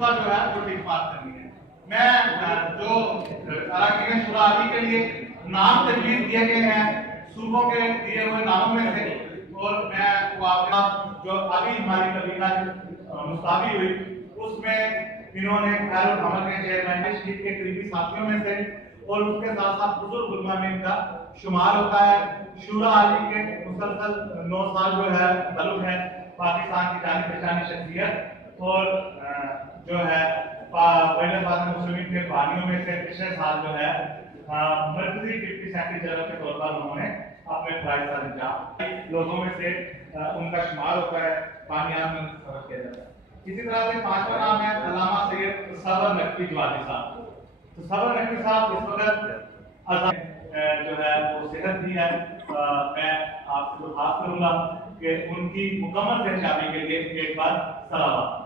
کا جو ہے وہ ٹک مارک کرنی ہے۔ میں جو اراکین شورا عالی کے لیے نام تجویز دیے گئے ہیں صوبوں کے دیے ہوئے ناموں میں سے، اور میں وہ آپ جو ابھی ہماری کابینہ مستعفی ہوئی اس میں انہوں نے خیر الحمد کے چیئرمین شریف کے قریبی ساتھیوں میں سے، اور اس کے ساتھ ساتھ بزرگ علماء میں ان کا شمار ہوتا ہے۔ شورا عالی کے مسلسل 9 سال جو ہے تعلق ہے پاکستان کی جانی پہچانی شخصیت، اور جو ہے بین الاقوامی مسلمین کے بانیوں میں سے پچھلے سال جو ہے مرکزی ڈپٹی سیکرٹری جنرل کے طور پر انہوں نے اپنے فرائض کا انجام لوگوں میں سے ان کا شمار ہوتا ہے، کامیاب میں سبق کیا جاتا ہے۔ اسی طرح سے 5واں نام ہے علامہ سید صبر نقوی جوادی صاحب۔ تو صبر نقوی صاحب اس وقت جو ہے وہ صحت دی ہے، میں آپ سے درخواست کروں گا کہ ان کی مکمل صحتیابی کے لیے ایک بار صلوات۔